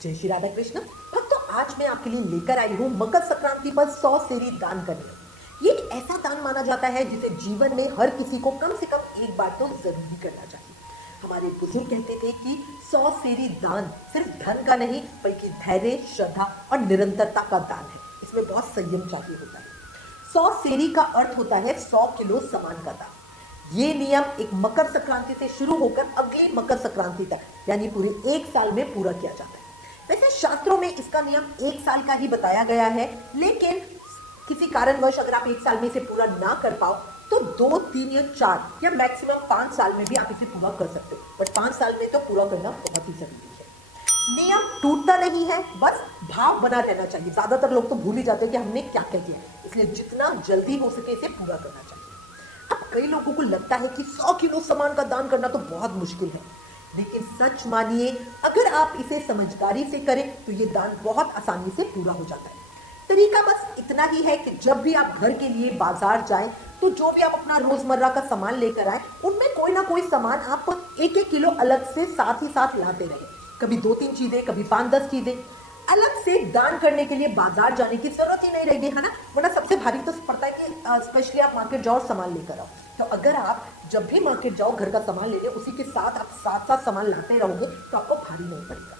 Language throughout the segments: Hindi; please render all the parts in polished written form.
जय श्री राधा कृष्ण भक्तों, आज मैं आपके लिए लेकर आई हूँ मकर संक्रांति पर 100 सेरी दान करने। ये एक ऐसा दान माना जाता है जिसे जीवन में हर किसी को कम से कम एक बार तो जरूर ही करना चाहिए। हमारे बुजुर्ग कहते थे कि 100 सेरी दान सिर्फ धन का नहीं बल्कि धैर्य, श्रद्धा और निरंतरता का दान है। इसमें बहुत संयम चाहिए होता है। 100 सेरी का अर्थ होता है 100 किलो सामान का दान। ये नियम एक मकर संक्रांति से शुरू होकर अगली मकर संक्रांति तक यानी पूरे एक साल में पूरा किया जाता है। वैसे शास्त्रों में इसका नियम एक साल का ही बताया गया है, लेकिन किसी कारणवश अगर आप एक साल में इसे पूरा ना कर पाओ तो 2, 3 या 4 या मैक्सिमम 5 साल में भी आप इसे पूरा कर सकते हो। बट 5 साल में तो पूरा करना बहुत ही जरूरी है। नियम टूटता नहीं है, बस भाव बना रहना चाहिए। ज्यादातर लोग तो भूल ही जाते हैं कि हमने क्या क्या किया, इसलिए जितना जल्दी हो सके इसे पूरा करना चाहिए। अब कई लोगों को लगता है कि 100 किलो सामान का दान करना तो बहुत मुश्किल है, लेकिन सच मानिए अगर आप इसे समझदारी से करें तो ये दान बहुत आसानी से पूरा हो जाता है। तरीका बस इतना ही है कि जब भी आप घर के लिए बाजार जाएं तो जो भी आप अपना रोजमर्रा का सामान लेकर आए उनमें कोई ना कोई सामान आप 1-1 किलो अलग से साथ ही साथ लाते रहे। कभी 2-3 चीजें, कभी 5-10 चीजें। अलग से दान करने के लिए बाजार जाने की जरूरत ही नहीं रहेगी, है ना। वरना सबसे भारी तो पड़ता है कि स्पेशली आप मार्केट जाओ और सामान लेकर आओ। तो अगर आप जब भी मार्केट जाओ घर का सामान लेने उसी के साथ आप साथ साथ सामान लाते रहोगे तो आपको भारी नहीं पड़ेगा।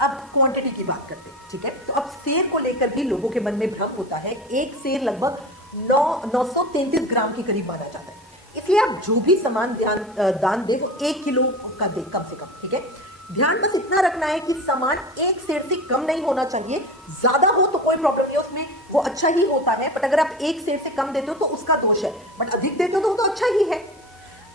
अब क्वांटिटी की बात करते हैं, ठीक है। तो अब सेर को लेकर भी लोगों के मन में भ्रम होता है। एक सेर लगभग 933 ग्राम के करीब माना जाता है। इसलिए आप जो भी सामान दान दे वो 1 किलो का दे कम से कम, ठीक है। ध्यान बस इतना रखना है कि सामान एक सेर से कम नहीं होना चाहिए। ज्यादा हो तो कोई प्रॉब्लम नहीं, उसमें वो अच्छा ही होता है। बट अगर आप एक सेर से कम देते हो तो उसका दोष है, बट अधिक देते हो तो वो तो अच्छा ही है।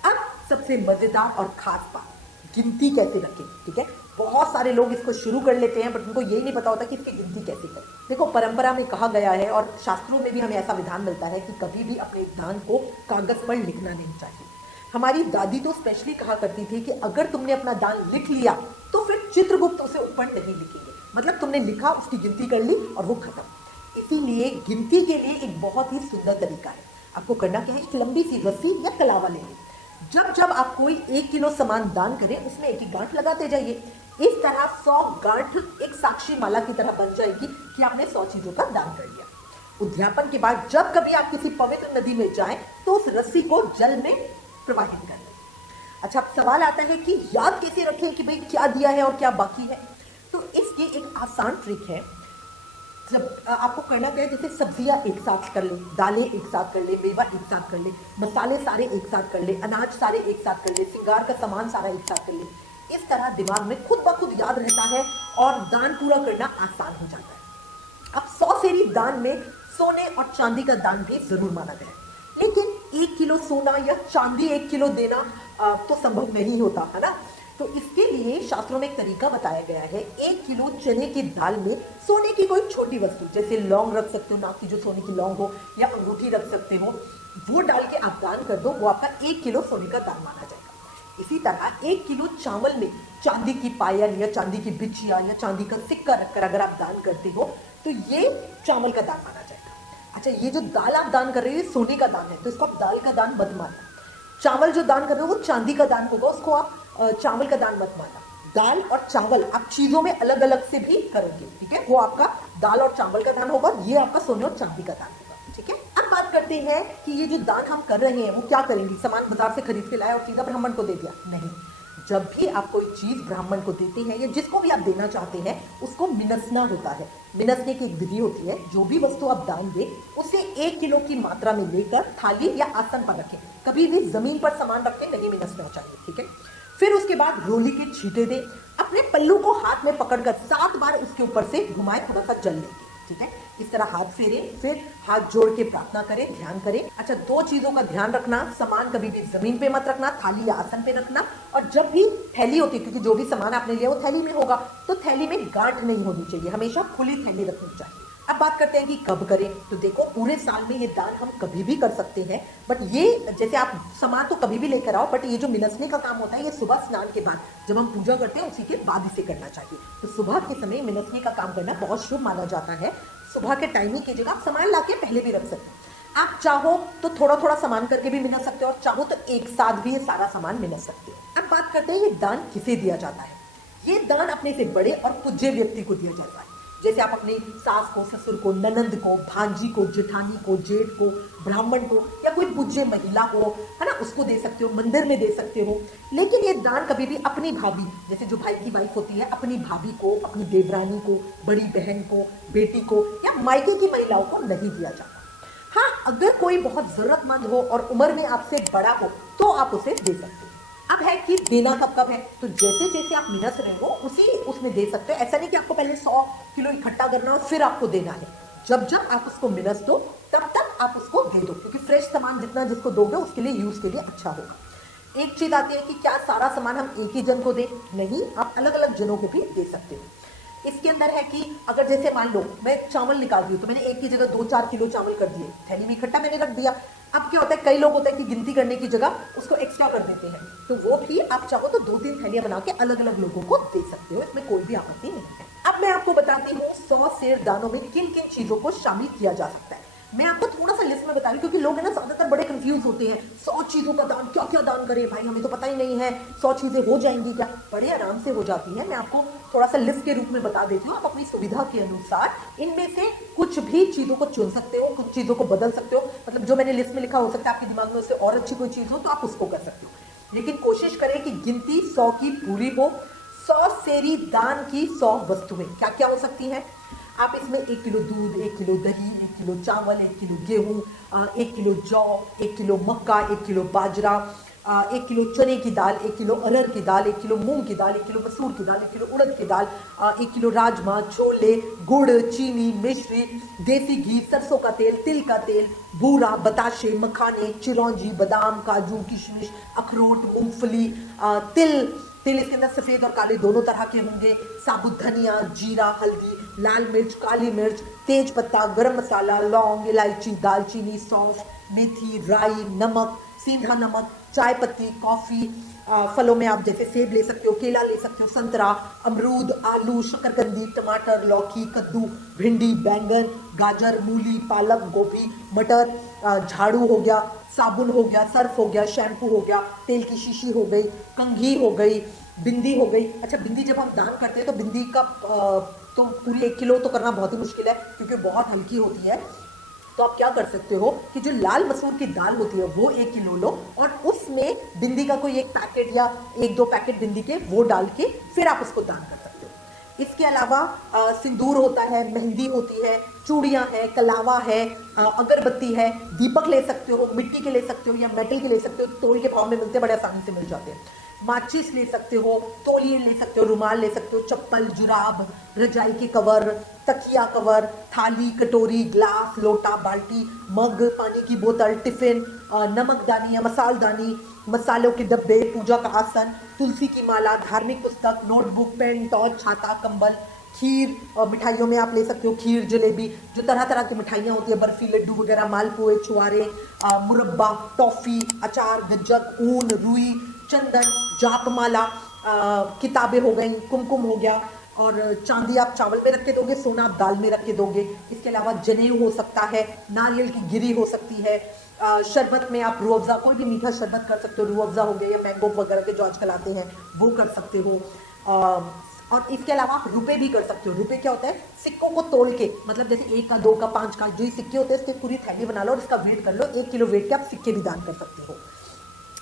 अब सबसे मजेदार और खास बात, गिनती कैसे रखें, ठीक है। बहुत सारे लोग इसको शुरू कर लेते हैं बट उनको यही नहीं पता होता कि इसकी गिनती कैसे करें। देखो, परंपरा में कहा गया है और शास्त्रों में भी हमें ऐसा विधान मिलता है कि कभी भी अपने दान को कागज पर लिखना नहीं चाहिए। हमारी दादी तो स्पेशली कहा करती थी कि अगर तुमने अपना दान लिख लिया तो फिर चित्रगुप्त उसे ऊपर नहीं लिखेंगे। मतलब तुमने लिखा, उसकी गिनती कर ली और वो खत्म। इसीलिए गिनती के लिए एक बहुत ही सुंदर तरीका है। आपको करना क्या है, एक लंबी सी रस्सी या कलावा लेंगे। जब जब आप कोई 1 किलो सामान दान करें उसमें एक ही गांठ लगाते जाइए। इस तरह 100 गांठ एक साक्षी माला की तरह बन जाएगी कि आपने 100 चीजों का दान कर दिया। उद्यापन के बाद जब कभी आप किसी पवित्र नदी में जाएं तो उस रस्सी को जल में प्रवाहित कर लें। अच्छा, अब सवाल आता है कि याद कैसे रखें कि भाई क्या दिया है और क्या बाकी है। तो इसकी एक आसान ट्रिक है। जब आपको करना क्या है, जैसे सब्जियां एक साथ कर ले, दालें एक साथ कर ले, मेवा एक साथ कर ले, मसाले सारे एक साथ कर ले, अनाज सारे एक साथ कर ले, श्रृंगार का सामान सारा एक साथ कर ले। इस तरह दिमाग में खुद ब खुद याद रहता है और दान पूरा करना आसान हो जाता है। अब 100 सेरी दान में सोने और चांदी का दान भी जरूर माना गया है, लेकिन 1 किलो सोना या चांदी 1 किलो देना तो संभव नहीं होता, है ना। तो इसके लिए शास्त्रों में एक तरीका बताया गया है। 1 किलो चने की दाल में सोने की कोई छोटी वस्तु, जैसे लौंग रख सकते हो, नाक की जो सोने की लौंग हो, या अंगूठी रख सकते हो, वो डाल के आप दान कर दो। वो आपका 1 किलो सोने का दान माना जाएगा। इसी तरह 1 किलो चावल में चांदी की पायल या चांदी की बिछिया या चांदी का सिक्का रखकर अगर आप दान करते हो तो ये चावल का दान माना जाएगा। अच्छा, ये जो दाल आप दान कर रहे हो ये सोने का दान है, तो इसको आप दाल का दान मत मानना। चावल जो दान कर रहे हो वो चांदी का दान होगा, उसको आप चावल का दान मत मानना। दाल और चावल आप चीजों में अलग अलग से भी करोगे, ठीक है। वो आपका दाल और चावल का दान होगा, ये आपका सोने और चांदी का दान होगा, ठीक है। अब बात करते हैं कि ये जो दान हम कर रहे हैं वो क्या करेंगे। सामान बाजार से खरीद के लाए और सीधा ब्राह्मण को दे दिया, नहीं। जब भी आप कोई चीज ब्राह्मण को देते हैं या जिसको भी आप देना चाहते हैं उसको मिनसना होता है। मिनसने की एक विधि होती है। जो भी वस्तु आप दान दें उसे 1 किलो की मात्रा में लेकर थाली या आसन पर रखें। कभी भी जमीन पर सामान रख के नहीं मिनसना चाहिए, ठीक है। फिर उसके बाद रोली के छींटे दें। अपने पल्लू को हाथ में पकड़कर 7 बार उसके ऊपर से घुमाए, थोड़ा सा जल लेंगे, ठीक है। इस तरह हाथ फेरे, फिर हाथ जोड़ के प्रार्थना करें, ध्यान करें। अच्छा, 2 चीजों का ध्यान रखना, सामान कभी भी जमीन पे मत रखना, थाली या आसन पे रखना। और जब भी थैली होती है, क्योंकि जो भी सामान आपने लिया वो थैली में होगा, तो थैली में गांठ नहीं होनी चाहिए, हमेशा खुली थैली रखनी चाहिए। अब बात करते हैं कि कब करें। तो देखो, पूरे साल में ये दान हम कभी भी कर सकते हैं, बट ये जैसे आप सामान तो कभी भी लेकर आओ, बट ये जो मिनसने का काम होता है ये सुबह स्नान के बाद, जब हम पूजा करते हैं उसी के बाद इसे करना चाहिए। तो सुबह के समय मिनसने का काम करना बहुत शुभ माना जाता है। सुबह के टाइमिंग की जगह आप सामान ला के पहले भी रख सकते हैं। आप चाहो तो थोड़ा थोड़ा सामान करके भी मिनस सकते हो और चाहो तो एक साथ भी ये सारा सामान मिनस सकते हो। अब बात करते हैं ये दान किसे दिया जाता है। ये दान अपने से बड़े और पूज्य व्यक्ति को दिया जाता है। जैसे आप अपनी सास को, ससुर को, ननंद को, भांजी को, जेठानी को, जेठ को, ब्राह्मण को या कोई पूज्य महिला को, है ना, उसको दे सकते हो, मंदिर में दे सकते हो। लेकिन ये दान कभी भी अपनी भाभी, जैसे जो भाई की वाइफ होती है, अपनी भाभी को, अपनी देवरानी को, बड़ी बहन को, बेटी को या मायके की महिलाओं को नहीं दिया जाता। हाँ, अगर कोई बहुत जरूरतमंद हो और उम्र में आपसे बड़ा हो तो आप उसे दे सकते हो। अब है कि देना कब कब है, तो जैसे जैसे आप मिनस रहे हो उसी उसमें दे सकते हो। ऐसा नहीं कि आपको पहले 100 किलो इकट्ठा करना और फिर आपको देना है। जब जब आप उसको मिनस दो तब तक आप उसको दे दो, क्योंकि फ्रेश सामान जितना जिसको दोगे उसके लिए यूज के लिए अच्छा होगा। एक चीज आती है कि क्या सारा सामान हम एक ही जन को दें? नहीं, आप अलग अलग जनों को भी दे सकते हो। इसके अंदर है कि अगर जैसे मान लो मैं चावल निकाल रही हूँ, तो मैंने एक की जगह 2-4 किलो चावल कर दिए, थैली में इकट्ठा मैंने रख दिया। अब क्या होता है, कई लोग होते हैं कि गिनती करने की जगह उसको एक्स्ट्रा कर देते हैं, तो वो भी आप चाहो तो 2-3 थैलियां बना के अलग अलग लोगों को दे सकते हो, इसमें कोई भी आपत्ति नहीं है। अब मैं आपको बताती हूँ 100 सेर दानों में किन किन चीजों को शामिल किया जा सकता है। मैं आपको थोड़ा सा लिस्ट में बता रही हूँ, क्योंकि लोग है ना ज्यादातर बड़े कंफ्यूज होते हैं, 100 चीजों का दान, क्या क्या दान करें भाई, हमें तो पता ही नहीं है 100 चीजें हो जाएंगी क्या? बड़े आराम से हो जाती हैं। मैं आपको थोड़ा सा लिस्ट के रूप में बता देती हूँ, आप अपनी सुविधा के अनुसार इनमें से कुछ भी चीजों को चुन सकते हो, कुछ चीजों को बदल सकते हो। मतलब जो मैंने लिस्ट में लिखा, हो सकता है आपके दिमाग में उससे और अच्छी कोई चीज हो तो आप उसको कर सकते हो, लेकिन कोशिश करें कि गिनती 100 की पूरी हो। 100 सेरी दान की 100 वस्तुएं क्या क्या हो सकती हैं? आप इसमें 1 किलो दूध, 1 किलो दही, 1 किलो चावल, 1 किलो गेहूँ, 1 किलो जौ, 1 किलो मक्का, 1 किलो बाजरा, 1 किलो चने की दाल, 1 किलो अरहर की दाल, 1 किलो मूंग की दाल, 1 किलो मसूर की दाल, 1 किलो उड़द की दाल, 1 किलो राजमा, छोले, गुड़, चीनी, मिश्री, देसी घी, सरसों का तेल, तिल का तेल, बूरा, बताशे, मखाने, चिरौंजी, बादाम, काजू, किशमिश, अखरोट, मूंगफली, तिल। तिल इसके अंदर सफ़ेद और काले दोनों तरह के होंगे, साबुत धनिया, जीरा, हल्दी, लाल मिर्च, काली मिर्च, तेज पत्ता, गरम मसाला, लौंग, इलायची, दालचीनी, सौंफ, मेथी, राई, नमक, सीधा नमक, चाय पत्ती, कॉफ़ी। फलों में आप जैसे सेब ले सकते हो, केला ले सकते हो, संतरा, अमरूद, आलू, शकरकंदी, टमाटर, लौकी, कद्दू, भिंडी, बैंगन, गाजर, मूली, पालक, गोभी, मटर, झाड़ू हो गया, साबुन हो गया, सर्फ हो गया, शैम्पू हो गया, तेल की शीशी हो गई, कंघी हो गई, बिंदी हो गई। अच्छा, बिंदी जब हम दान करते हैं तो बिंदी का तो पूरी 1 किलो तो करना बहुत ही मुश्किल है, क्योंकि बहुत हल्की होती है। तो आप क्या कर सकते हो कि जो लाल मसूर की दाल होती है वो 1 किलो लो और उसमें बिंदी का कोई 1 पैकेट या 1-2 पैकेट बिंदी के वो डाल के फिर आप उसको दान कर सकते हो। इसके अलावा सिंदूर होता है, मेहंदी होती है, चूड़ियाँ हैं, कलावा है, अगरबत्ती है, दीपक ले सकते हो, मिट्टी के ले सकते हो या मेटल के ले सकते हो, तोल के भाव में मिलते हैं, बड़े आसानी से मिल जाते हैं। माचिस ले सकते हो, तौलिए ले सकते हो, रुमाल ले सकते हो, चप्पल, जुराब, रजाई के कवर, तकिया कवर, थाली, कटोरी, ग्लास, लोटा, बाल्टी, मग, पानी की बोतल, टिफिन, नमकदानी या मसालदानी, मसालों के डब्बे, पूजा का आसन, तुलसी की माला, धार्मिक पुस्तक, नोटबुक, पेन, टॉर्च, छाता, कंबल, खीर। मिठाइयों में आप ले सकते हो खीर, जलेबी, जो तरह तरह की मिठाइयाँ होती है, बर्फी, लड्डू वगैरह, मालपुए, छुआरे, मुरब्बा, टॉफ़ी, अचार, गज्जक, ऊन, रुई, चंदन, जापमाला, किताबें हो गई, कुमकुम हो गया, और चांदी आप चावल में रख के दोगे, सोना आप दाल में रख के दोगे। इसके अलावा जनेऊ हो सकता है, नारियल की गिरी हो सकती है, शरबत में आप रूह अफ़ज़ा, कोई भी मीठा शरबत कर सकते हो, रूह अफ़ज़ा हो गया या मैंगो वगैरह के जो आजकल आते हैं वो कर सकते हो। और इसके अलावा आप रुपए भी कर सकते हो। रुपए क्या होता है? सिक्कों को तोल के, मतलब जैसे 1 का, 2 का, 5 का, जो ये सिक्के होते हैं इसकी पूरी थैली बना लो और इसका वेट कर लो, 1 किलो वेट के आप सिक्के भी दान कर सकते हो।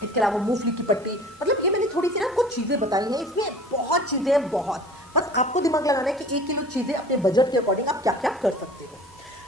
इसके अलावा मूंगफली की पट्टी, मतलब ये मैंने थोड़ी सी ना कुछ चीज़ें बताई हैं, इसमें बहुत चीज़ें हैं, बहुत। बस आपको दिमाग लगाना है कि 1 किलो चीज़ें अपने बजट के अकॉर्डिंग आप क्या क्या कर सकते हो।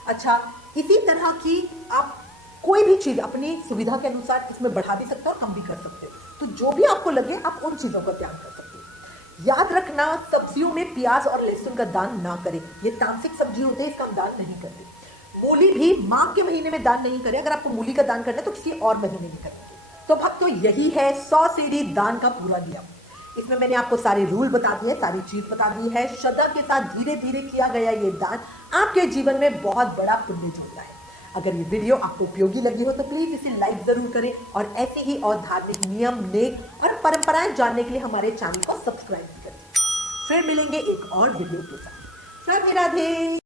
अच्छा, इसी तरह की आप कोई भी चीज़ अपनी सुविधा के अनुसार इसमें बढ़ा भी सकते हो और कम भी कर सकते हो, तो जो भी आपको लगे आप उन चीज़ों का त्याग कर सकते हो। याद रखना, सब्जियों में प्याज और लहसुन का दान ना करें, ये तामसिक सब्जी होते हैं, इसका हम दान नहीं करते। मूली भी माघ के महीने में दान नहीं करें, अगर आपको मूली का दान करना है तो किसी और महीने में करें। तो भक्तों, यही है 100 सीढ़ी दान का पूरा नियम। इसमें मैंने आपको सारे रूल बता दिए, सारी चीज बता दी है। श्रद्धा के साथ धीरे धीरे किया गया ये दान आपके जीवन में बहुत बड़ा पुण्य जोड़ता है। अगर ये वीडियो आपको उपयोगी लगी हो तो प्लीज इसे लाइक जरूर करें और ऐसे ही और धार्मिक नियम, नेक और परंपराएं जानने के लिए हमारे चैनल को सब्सक्राइब करें। फिर मिलेंगे एक और वीडियो के साथ। राधे राधे।